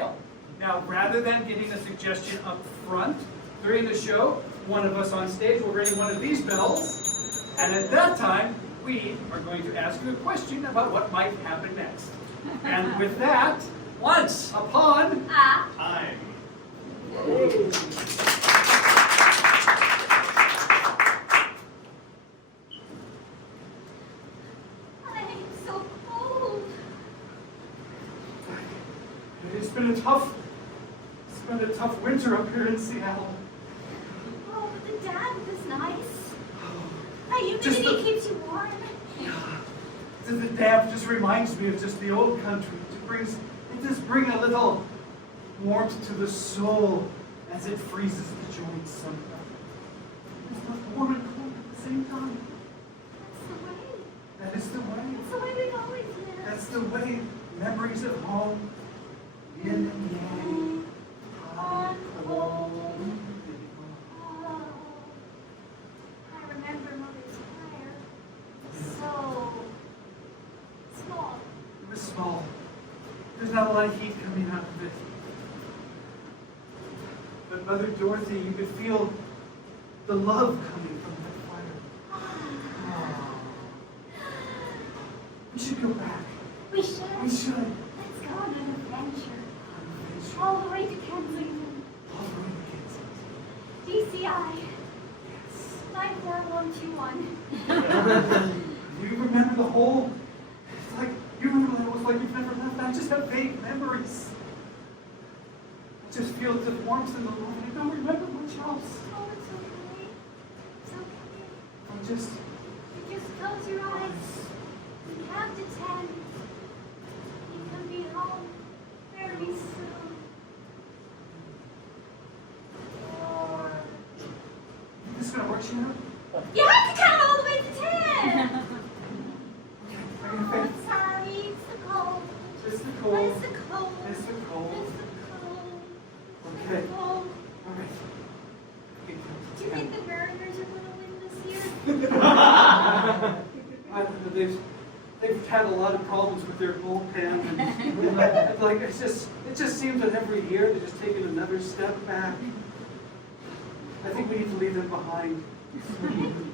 tale. Now, rather than getting a suggestion up front during the show, one of us on stage will ring one of these bells, and at that time, we are going to ask you a question about what might happen next. And with that, once upon time. It's been a tough winter up here in Seattle. Oh, but the dad was nice. The humidity keeps you warm. The damp just reminds me of just the old country. It just brings a little warmth to the soul as it freezes the joints sometimes. It's not warm and cold at the same time. That's the way. That is the way. That's the way we've always lived. That's the way. Memories of home. Yin and yang. Hot, cold. Oh, I remember Mother's fire. So small. It was small. There's not a lot of heat coming out of it. But Mother Dorothy, you could feel the love coming from that fire. Oh. We should go back. We should. We should. Let's go on an adventure. All the way to Kensington. All the way to Kensington. DCI. Yes. 94121. You remember the whole... It's like, you remember that it was like you've never left. I just have vague memories. I just feel the warmth and the love. I don't remember much else. Oh, it's okay. It's okay. You just close your eyes. You count to 10. You can be home very soon. 4. This is going to work, Shannon? You have to count all the way to 10. Oh, I'm sorry. It's the cold. It's the cold. It's the cold. It's the cold. It's the cold. Okay. It's the cold. All right. Do you think the Mariners are going to win this year? They've had a lot of problems with their bullpen, and like it just seems that every year they're just taking another step back. I think we need to leave them behind.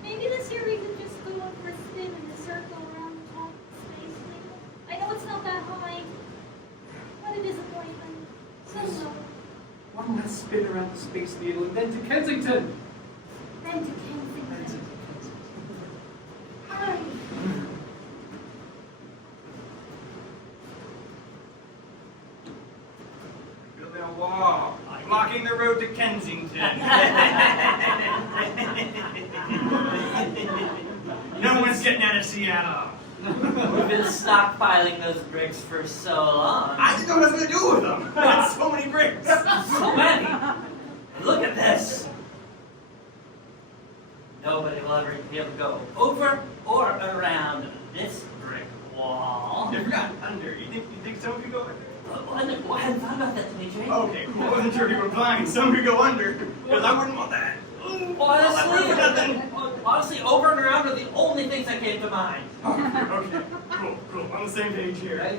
Maybe this year we can just go up for a spin in a circle around the top of the Space Needle. I know it's not that high. What a disappointment. So low. One last spin around the Space Needle, and then to Kensington. Then to Kensington. Hurry. Building a wall, blocking the road to Kensington. No one's getting out of Seattle. We've been stockpiling those bricks for so long. I didn't know what I was going to do with them. I had so many bricks. So many. Look at this. Nobody will ever be able to go over or around this brick wall. You forgot under. You think some could go under? I hadn't thought about that, Dimitri. Okay, cool. I wasn't sure if you were implying some could go under, because I wouldn't want that. Honestly, over and around are the only things that came to mind. Okay, cool. On the same page here. Right?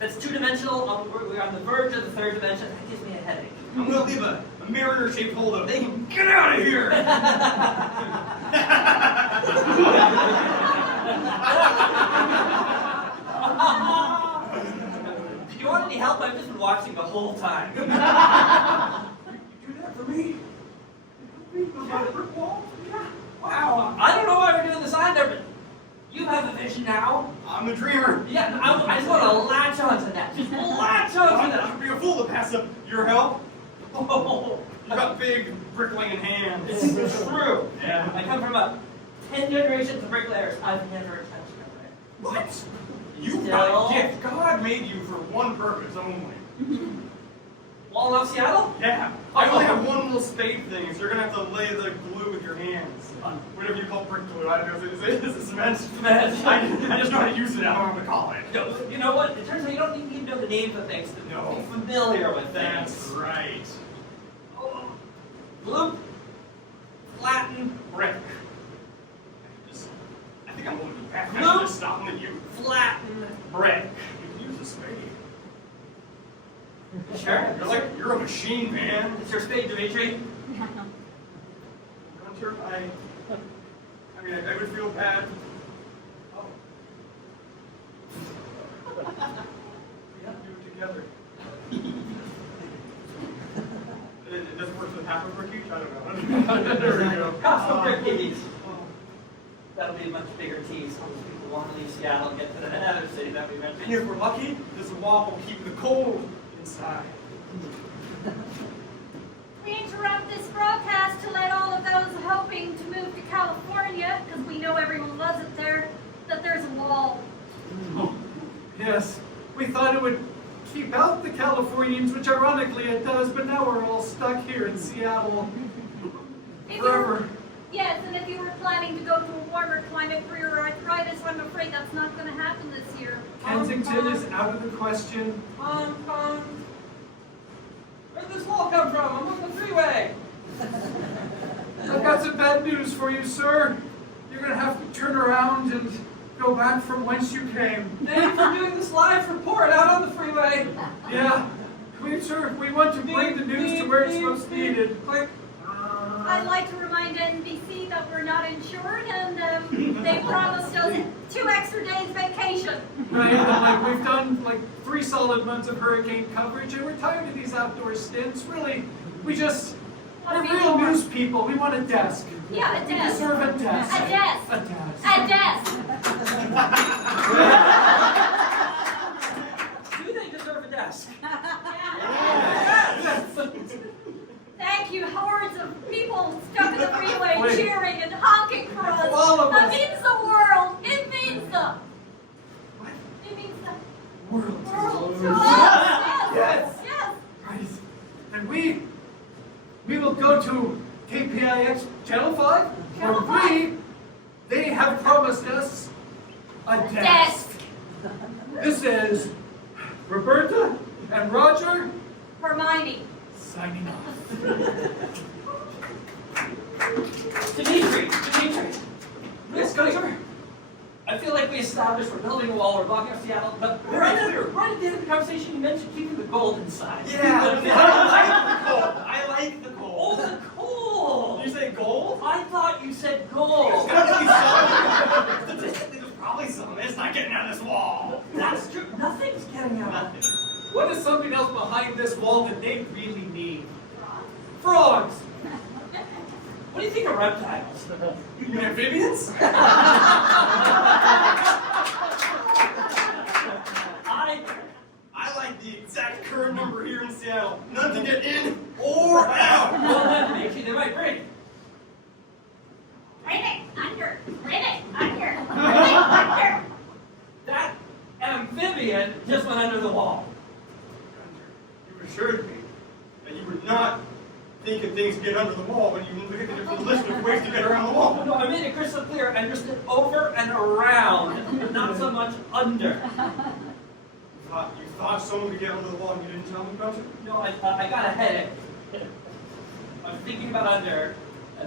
That's two-dimensional. We're on the verge of the third dimension. That gives me a headache. I'm going to leave a mariner-shaped hole though. They can get out of here! Did you want any help? I've just been watching the whole time. You do that for me? Yeah. Brick wall? Yeah. Wow. I don't know why we're doing this either, but you have a vision now. I'm a dreamer. Yeah, I just want to latch onto that. Just latch onto that. I'd be a fool to pass up your help. Oh, You've got big bricklaying hands. it's true. Yeah. I come from about 10 generations of bricklayers. I've never touched a brick. What? You've Still? got a gift. God made you for one purpose only. Wall off Seattle? Yeah. I only have one little spade thing, so you're going to have to lay the glue with your hands. Whatever you call brick glue. I don't know if it's cement. Cement. I just know how to use it. I don't know what to call it. No, you know what? It turns out you don't even need to know the names of things to be familiar with That's things. right. Glue, flatten, Brick. I think I'm going to be back. I Glue. should just stop with you. flatten. Brick. You can use a spade. Sure. You're a machine, man. It's your spade, Dimitri. Gunter, I mean, I would feel bad. Oh. We have to do it together. It doesn't work with half a brick each? I don't know. There we go. Half a brick each. That'll be a much bigger tease. All those people want to leave Seattle and get to the other city that we mentioned. And if we're lucky, this wall will keep the cold inside. We interrupt this broadcast to let all of those hoping to move to California, because we know everyone loves it there, that there's a wall. Oh, yes, we thought it would keep out the Californians, which ironically it does, but now we're all stuck here in Seattle forever. Yes, and if you were planning to go to a warmer climate for your arthritis, I'm afraid that's not going to happen this year. Kensington is out of the question. Where'd this wall come from? I'm on the freeway. I've got some bad news for you, sir. You're going to have to turn around and go back from whence you came. Thank you for doing this live report out on the freeway. Yeah, we want to bring the news to where it's most needed. Click. I'd like to remind NBC that we're not insured, and they promised us 2 extra days vacation. Right, like we've done like 3 solid months of hurricane coverage, and we're tired of these outdoor stints. Really, we're real news people. We want a desk. Yeah, a We desk. deserve a desk. A desk. A desk. A desk. Do they deserve a desk? Thank you, hordes of people stuck in the freeway Wait. cheering and honking for us. All of us. It means the world. It means the. It means the World. world to us. Yes. Yes. Right. And we will go to KPIX Channel 5, Channel where they have promised us a desk. Desk. This is Roberta and Roger Hermione. signing off. Dimitri. Yes, Gunter? I feel like we established we're building a wall, we're blocking off Seattle, but right at the end of the conversation you mentioned keeping the gold inside. I like the Oh, gold. the coal! Did you say gold? I thought you said There's gold. gotta be some. Statistically, there's probably some. It's not getting out of this wall. That's true. Nothing's getting out. What is something else behind this wall that they really need? Frogs! What do you think of reptiles? You mean amphibians? I like the exact current number here in Seattle. None to get in or out. Well, then, Dimitri, they might break. Bring it under. Bring it under. Bring it under. That amphibian just went under the wall. You assured me that you would not think of things get under the wall when you look at the different list of ways to get around the wall. No, I made it crystal clear. I understood over and around, not so much under. You thought someone could get under the wall and you didn't tell me about it? No, I got a headache. I was thinking about under,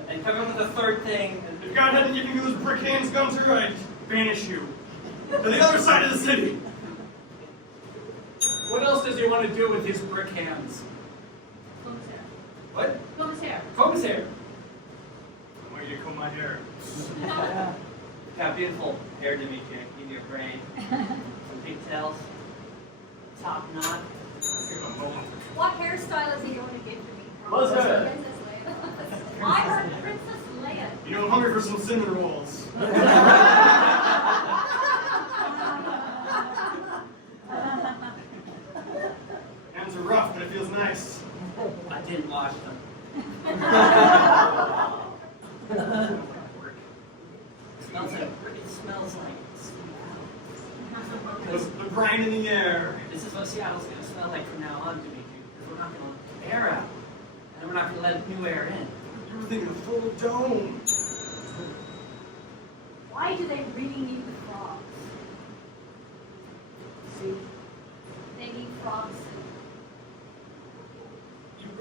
and coming up with a third thing. If God hadn't given you those brick hands, Gunter, I'd banish you to the other side of the city. What else does he want to do with his brick hands? What? Comb his hair. Comb his hair. I want you to comb my hair. Got beautiful hair, Dimitri. Give you a brain. Some pigtails. Top knot. What hairstyle is he going to give to me? What's that? Princess Leia. I heard Princess Leia. You know, I'm hungry for some cinnamon rolls. Hands are rough, but it feels nice. I didn't wash them. It smells like Seattle. The brine in the air. This is what Seattle's going to smell like from now on, Dimitri. Because we're not going to let air out. And we're not going to let new air in. You were thinking of full dome. Why do they really need the frogs? See? They need frogs.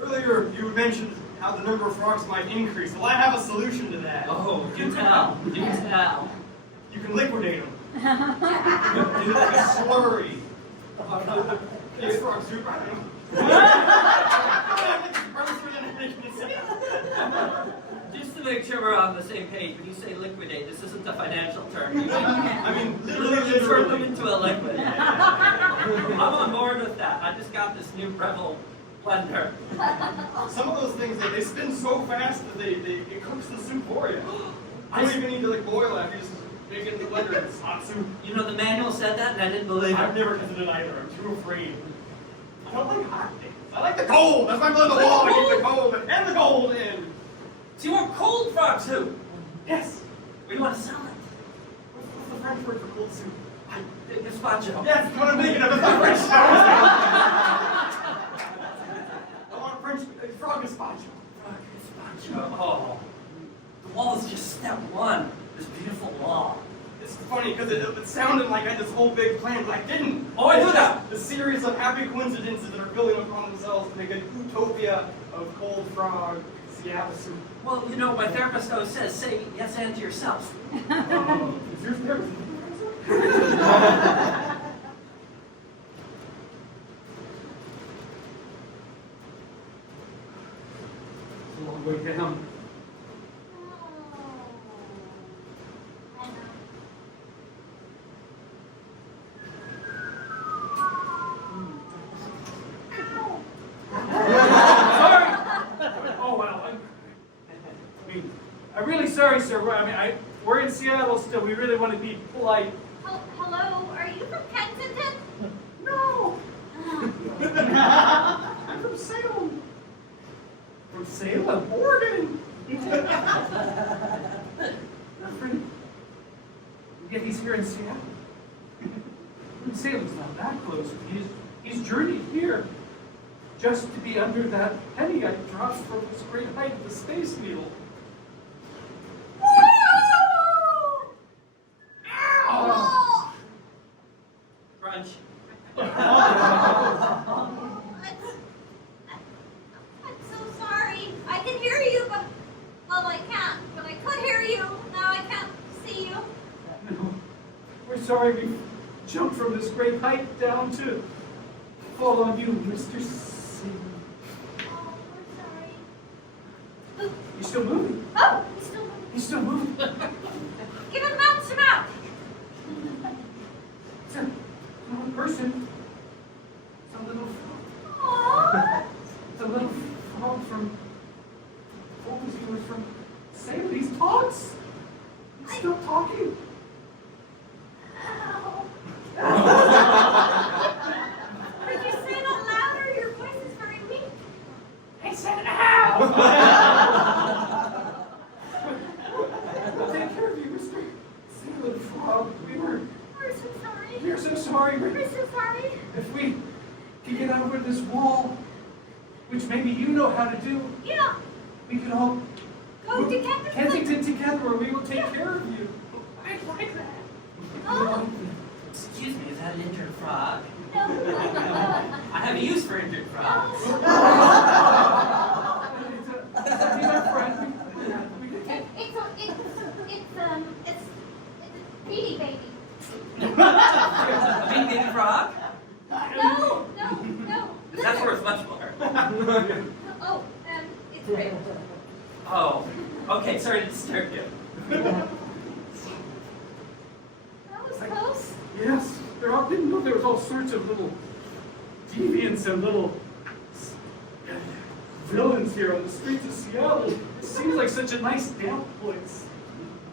Earlier, you mentioned how the number of frogs might increase. Well, I have a solution to that. Oh, do tell. Do tell. You can liquidate them. You look like a slurry. These frogs do, right? on the same page. When you say liquidate, this isn't a financial term. You I mean, literally turn them literally. into a liquid. I'm on board with that. I just got this new Breville blender. Some of those things, they spin so fast that it cooks the soup for you. I don't even need to like boil it. You just make it in the blender and it's hot soup. You know, the manual said that, and I didn't believe I've it. never tested it either. I'm too afraid. I don't like hot things. I like the cold. That's why I'm on the wall. I keep the cold and the gold in. So you want cold frog soup? Yes. Or you want to sell it? What's the French word for cold soup? Gazpacho. Yes, that's what I'm thinking of. It's not French. I want a French frog gazpacho. Oh, the wall is just step one. This beautiful wall. It's funny because it sounded like I had this whole big plan, but I didn't. Oh, I knew It's that. just a series of happy coincidences that are building upon themselves to make an utopia of cold frog Seattle soup. Well, you know, my therapist always says, say yes and to yourself. Is yours there? It's a long way down. I know. Sorry. Oh well. I'm really sorry, sir. We're in Seattle still. We really want to be polite. Hello, are you from Kensington? No. Oh. I'm from Salem. From Salem, Oregon. Our friend. Yet he's here in Seattle. Salem's not that close. He's journeyed here just to be under that penny I dropped from this great height of the Space Needle. Oh. Crunch. I'm so sorry. I can hear you, but well, I can't. But I could hear you. Now I can't see you. No, we're sorry we jumped from this great height down to fall on you, Mr. Salem. Oh, we're sorry. He's still moving. Oh, he's still moving. He's still moving. Give him mounts him out. It's a little person. It's a little frog. Aww. It's a little frog from. What was he? Was from Salem. He talks. He's still talking. Ow. Could you say that louder? Your voice is very weak. He said, "Ow!" We'll take care of you, Mr. Salem Frog. We're so sorry. We're so sorry. We're so sorry. If we can get over this wall, which maybe you know how to do, Yeah. we can all Go move to Kensington together, or we will take care of you. I'd like that. Oh. Excuse me, is that an injured frog? No. I have a use for injured frogs. He's our friend. We can take. It's Petey baby. A big baby frog? No. That's worth much more. Oh, it's great. Oh, okay, sorry to disturb you. That was close. Yes, didn't know there was all sorts of little deviants and little villains here on the streets of Seattle. It seems like such a nice damp place.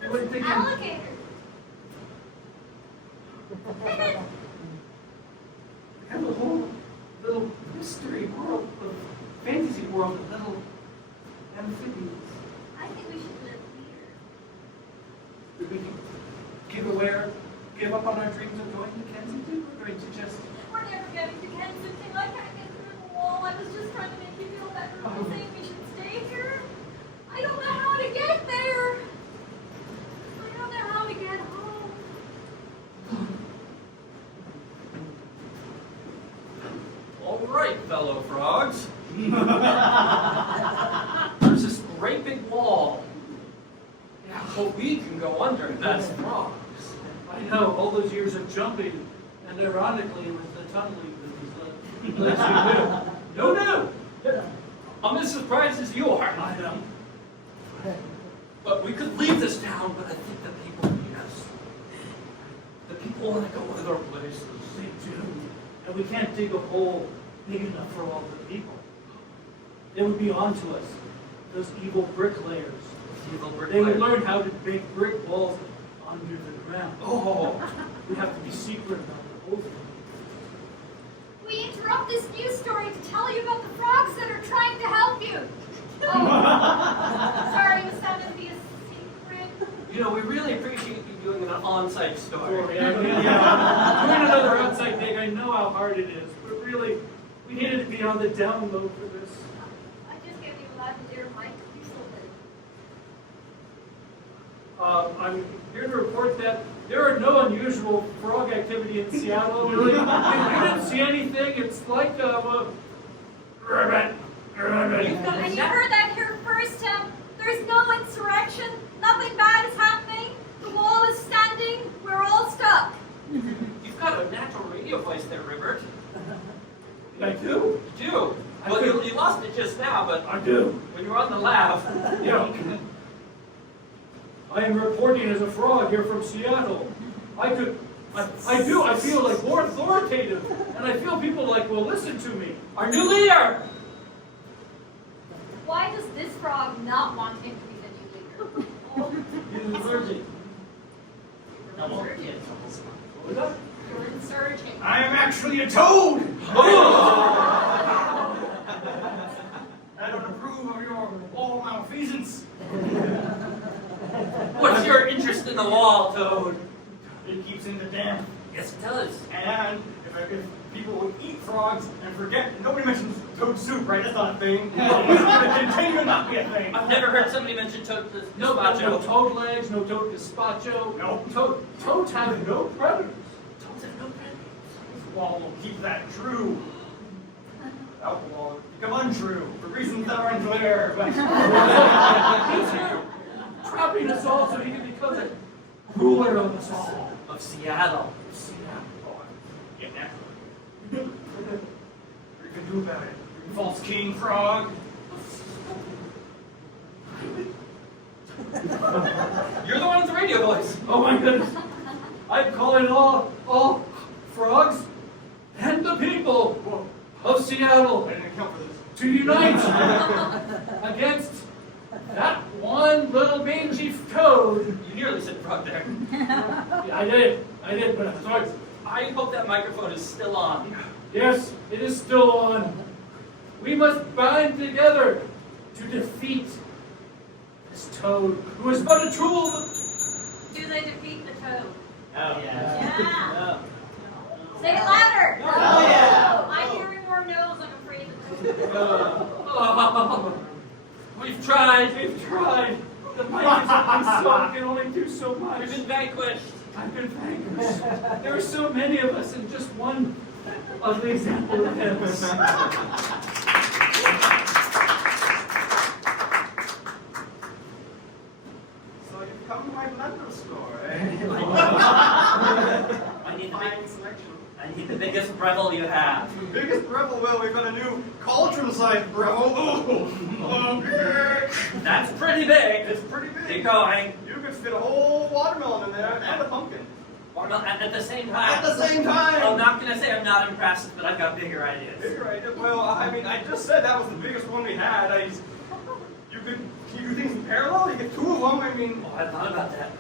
I was thinking, Alligator. and the whole little mystery world, the fantasy world of little amphibians. I think we should live here. That we can give up on our dreams of going to Kensington? We're going to just. We're never getting to Kensington. I can't get through the wall. I was just trying to make you feel better by saying we should stay here. I don't know how to get there. I don't know how to get home. All right, fellow frogs. There's this great big wall. Yeah, but we can go under it. That's frogs. I know, all those years of jumping, and ironically, it was the tunneling that was No. I'm as surprised as you are. I know. But we could and we can't dig a hole big enough for all the people. They would be onto us, those evil bricklayers. They would learn how to make brick walls under the ground. Oh, We have to be secret about the whole thing. We interrupt this news story to tell you about the frogs that are trying to help you. Oh, sorry, was that going to be a secret? You know, we really appreciate you doing an on-site story. Oh, yeah. Doing another outside dig, I know how hard it is, but really, we needed to be on the down low for this. I just gave you a lot of dear Mike. You sold it. I'm here to report that there are no unusual frog activity in Seattle. Really, you didn't see anything. It's like And you heard that here first, Tim. There's no insurrection. Nothing bad is happening. The wall is standing. We're all stuck. You've got a natural radio voice there, Rupert. I do. You do. Well, you lost it just now, but I do. when you were on the lab. Yeah. I am reporting as a frog here from Seattle. I feel like more authoritative, and I feel people will listen to me. Our new leader! Why does this frog not want him to be the new leader? Oh, He's an virgin. What was that? you're insurging. I am actually a toad! I don't approve of your wall malfeasance. What's your interest in the wall, Toad? It keeps in the damp. Yes, it does. And if people would eat frogs and forget, nobody mentions toad soup, right? That's not a thing. It's going to continue to not be a thing. I've never heard somebody mention toad No gazpacho. toad legs, no toad gazpacho. No. Toads have no predators. Toads have no predators. This wall will keep that true. That wall will become untrue for reasons that are unclear. But He's here, trapping us all so he can become the ruler of us all. Of Seattle. yeah, that's what you can do about it. You false king frog. You're the one with the radio voice. Oh my goodness. I'm calling all frogs and the people of Seattle I didn't account for this. to unite against that one little mangy toad. You nearly said frog there. Yeah, I did, but I'm sorry. I hope that microphone is still on. Yes, it is still on. We must bind together to defeat this toad, who is but a tool. Do they defeat the toad? Oh, Yeah. Say it louder. Oh, yeah. I'm hearing more no's. I'm afraid the toad. Oh, we've tried. The mic is only so, can only do so much. We've been vanquished. I've been vanquished. There are so many of us, and just one ugly example of this. So you've come to my blender store, eh? I need the biggest Breville you have. Biggest Breville, well, we've got a new cauldron-sized Breville. That's pretty big. It's pretty Keep big. going. You could fit a whole watermelon in there and a pumpkin. Well, at the same time. At the same time. I'm not going to say I'm not impressed, but I've got bigger ideas. Bigger idea. Well, I mean, I just said that was the biggest one we had. You could do things in parallel. You get two of them. I mean, Oh, I thought about that.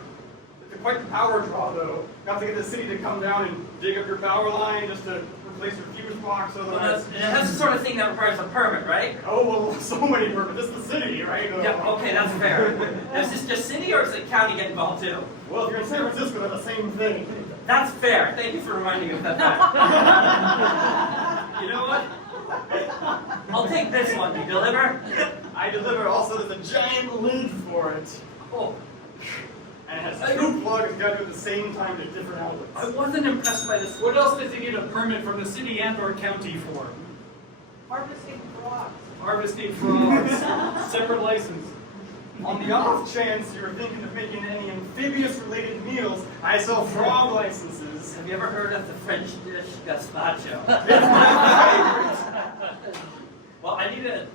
it's quite the power draw, though. You have to get the city to come down and dig up your power line just to replace your fuse box. Well, Otherwise, that's the sort of thing that requires a permit, right? oh well, so many purposes. This is the city, right? Yeah, okay, that's fair. Is this just city or does the county get involved too? Well, if you're in San Francisco, they're the same thing. That's fair. Thank you for reminding me of that fact. You know what? I'll take this one. You deliver? I deliver. Also, there's a giant lid for it. Oh, And it has two plugs you gotta do at the same time to different I outlets. wasn't impressed by this. what else does he need a permit from the city and or county for? Harvesting frogs. Harvesting frogs, separate license. On the off chance you're thinking of making any amphibious-related meals, I sell frog licenses. Have you ever heard of the French dish gazpacho? It's my favorite. Well, I need a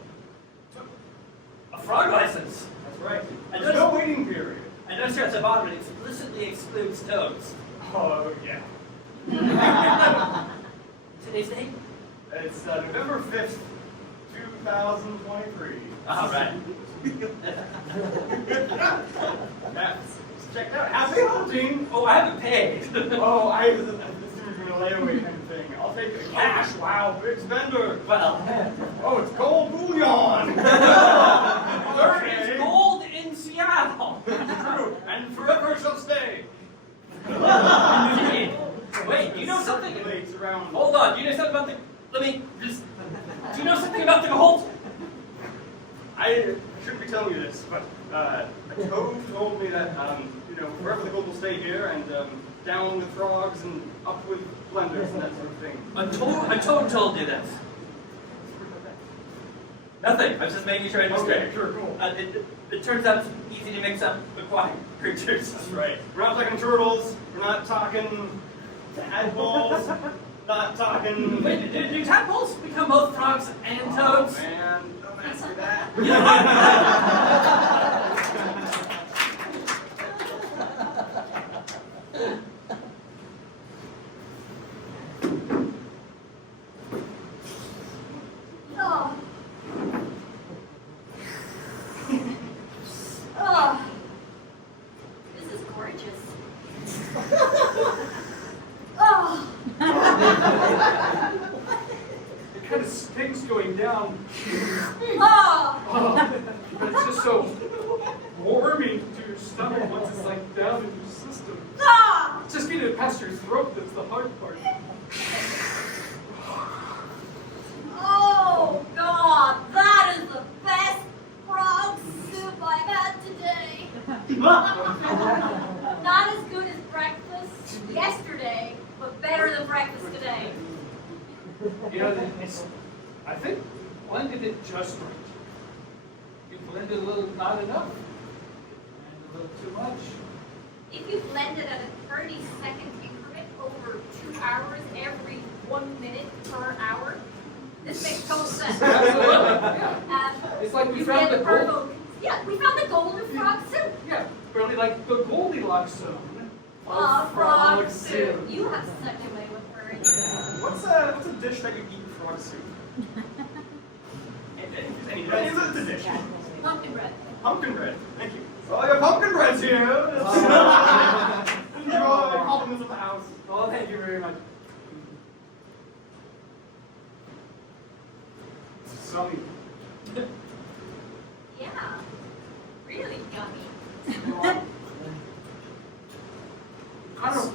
frog license. That's right. I There's no noticed, waiting period. I noticed here at the bottom it explicitly excludes toads. Oh, yeah. today's date? It's November 5th, 2023. All right. That's checked out. Happy hunting! Oh, I haven't paid. Oh, this is doing a layaway kind of thing. I'll take the cash. Wow, big spender. Well, Oh, it's gold bullion. there is gold in Seattle. True, and forever shall stay. Wait, do you know something? Circulates around. Hold on, do you know something about the... Let me just... Do you know something about the gold? I shouldn't be telling you this, but a toad told me that, forever the gold will stay here, and down with frogs and up with blenders and that sort of thing. A toad told you this. Nothing. I was just making sure I understood. Okay, sure, cool. It turns out it's easy to mix up aquatic creatures. That's right. We're not talking turtles, we're not talking tadpoles, not talking... Wait, do tadpoles become both frogs and toads? Oh, man, don't answer that. Oh. Oh. This is gorgeous. Oh. It kind of stinks going down. Oh. But it's just so warming to your stomach once it's like down in your system. Ah. It's just getting it past your throat that's the hard part. Oh, God, that is the best frog soup I've had today. Not as good as breakfast yesterday, but better than breakfast today. You know, I think blended it just right. You blended a little, not enough, and a little too much. If you blend it at a 30-second increment over 2 hours every 1 minute per hour, this makes total sense. Absolutely, yeah. It's like we You found get the purple. gold. Yeah, we found the golden frog soup. Yeah, really like the Goldilocks zone. of Frog soup. You have such a way with words. What's a dish that you eat with frog soup? It's a dish. Pumpkin bread. Pumpkin bread. Thank you. Oh, your pumpkin bread's here. Enjoy compliments of the house. Oh, thank you very much. Sorry. Yeah. Really yummy. Kind of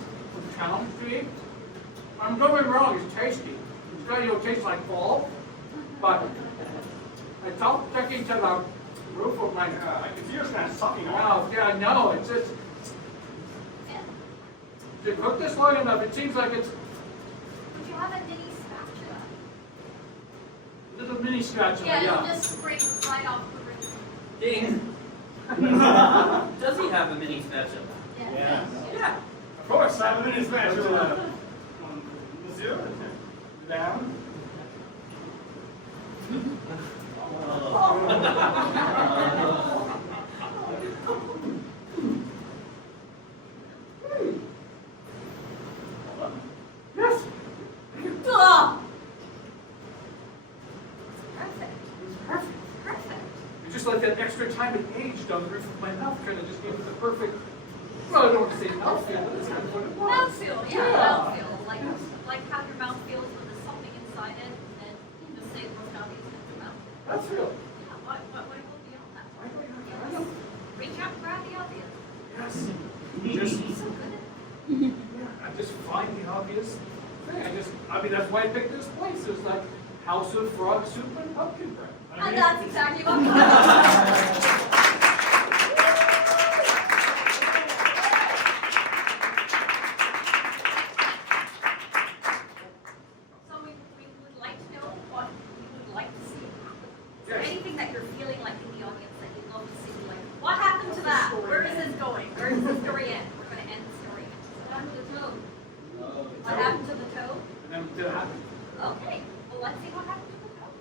town food. I'm going wrong, it's tasty. It's got, taste like fall, but without sticking to the roof of my I can see you're kind of sucking on mouth. Yeah, no, it's just, if you cook this long enough, it seems like it's Would you have a mini spatula? a little mini spatula, Yeah, yeah. you'll just scrape right off the roof. Ding. Does he have a mini spatula? Yeah. Yeah. Of course, I have a mini spatula. Monsieur, down. Yes, Oh! Perfect. it's perfect. Perfect. It's just like that extra time it aged on the roof of my mouth kind of just gave it the perfect, well, I don't want to say mouthfeel, but it's kind of what it was. Mouthfeel, yeah, mouthfeel. Like how your mouth feels when there's something inside it, and you just say the most obvious in your mouth. That's real. Yeah, what go beyond that? I know. Yes. Reach out and grab the obvious. Yes. You're Just, so good at I just find the obvious thing. I mean, that's why I picked this place. It's like House of Frog Soup and Pumpkin Bread. I And mean, that's exactly what we So we would like to know what you would like to see happen. Is there Yes. anything that you're feeling like in the audience that you'd love to see? Like, what happened to that? Where is this going? Where does the story end? We're going to end the story. What happened to the toe? What happened to the toe? And then did it happen? Okay, well, let's see what happened to the toe.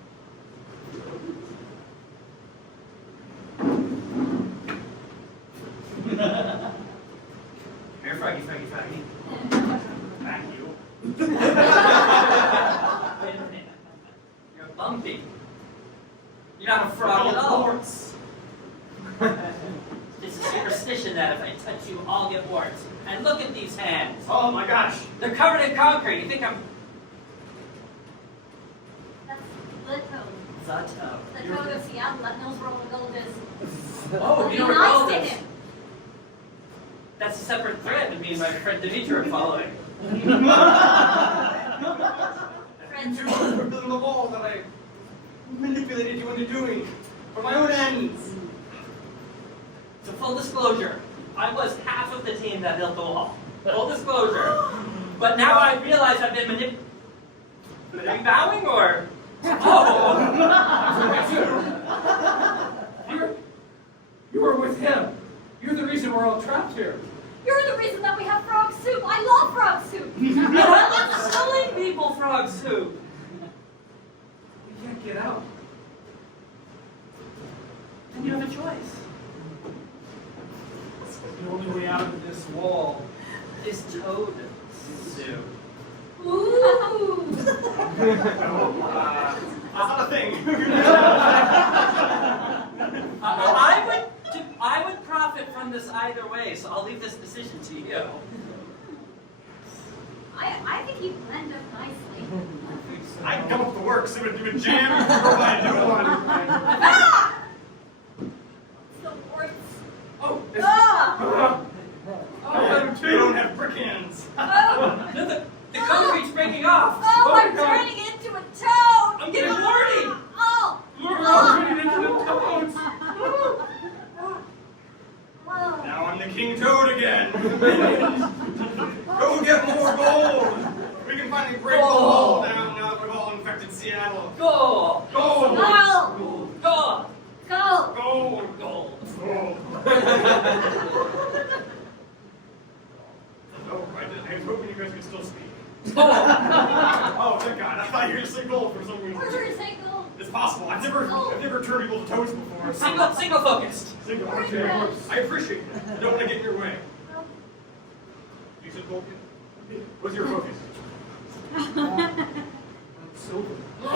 Here, Froggy, Froggy, Froggy. Thank you. You're not a frog at all. Warts. It's a superstition that if I touch you, I'll get warts. And look at these hands. Oh my gosh. They're covered in concrete. You think I'm That's the toad. the toad? The toad of Seattle that knows where all the gold is. Oh, you know Be where gold nice to is. him. That's a separate thread that me and my friend Dimitri are following. Friends. You were building the wall that I manipulated you into doing for my own ends. So full disclosure, I was half of the team that built the wall. Full disclosure. But now I realize I've been manipulating. Bowing or? Oh! You were with him. You're the reason we're all trapped here. You're the reason that we have frog soup. I love frog soup. No, I love telling people frog soup. We can't get out. And you have a choice. The only way out of this wall. Is toad soup. Ooh. That's not a thing. I would profit from this either way, so I'll leave this decision to you. I think you blend up nicely. I come up the works. It would do a jam. You provide a new one. Ah! The warts. Oh, this. Ah! They don't have brick hands. Oh! No, the concrete's breaking off. Oh, I'm God. turning into a toad! I'm getting worried. Oh! We're all turning into the toads. Oh. Now I'm the King Toad again. Go get more gold. We can finally break the wall down now that we've all infected Seattle. Gold. Gold. Go! Gold. Go! Gold. Gold. Gold. Oh, I was hoping you guys could still speak. Oh, thank God. I thought you were going to say gold for some We're reason. going to say go. It's possible. I've never turned people to toads before. Single focused. Single. Okay. I appreciate that. I don't want to get in your way. You said focus? What's your focus? Silver. Oh!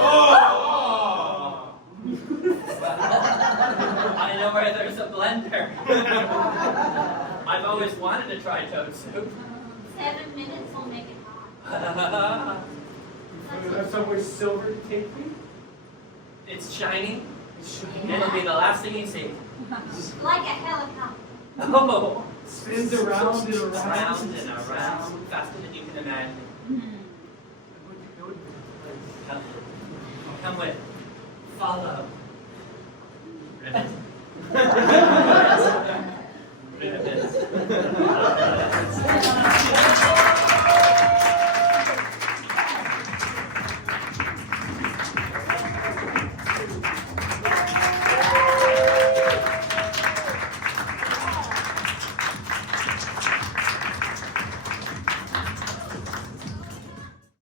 I know where there's a blender. I've always wanted to try toad soup. 7 minutes will make it hot. That's always silver to take me. It's shiny. It's And it'll be the last thing you see. Like a helicopter. Oh! spins around and around. Round and around, faster than you can imagine. Come with. Follow. Ribbon.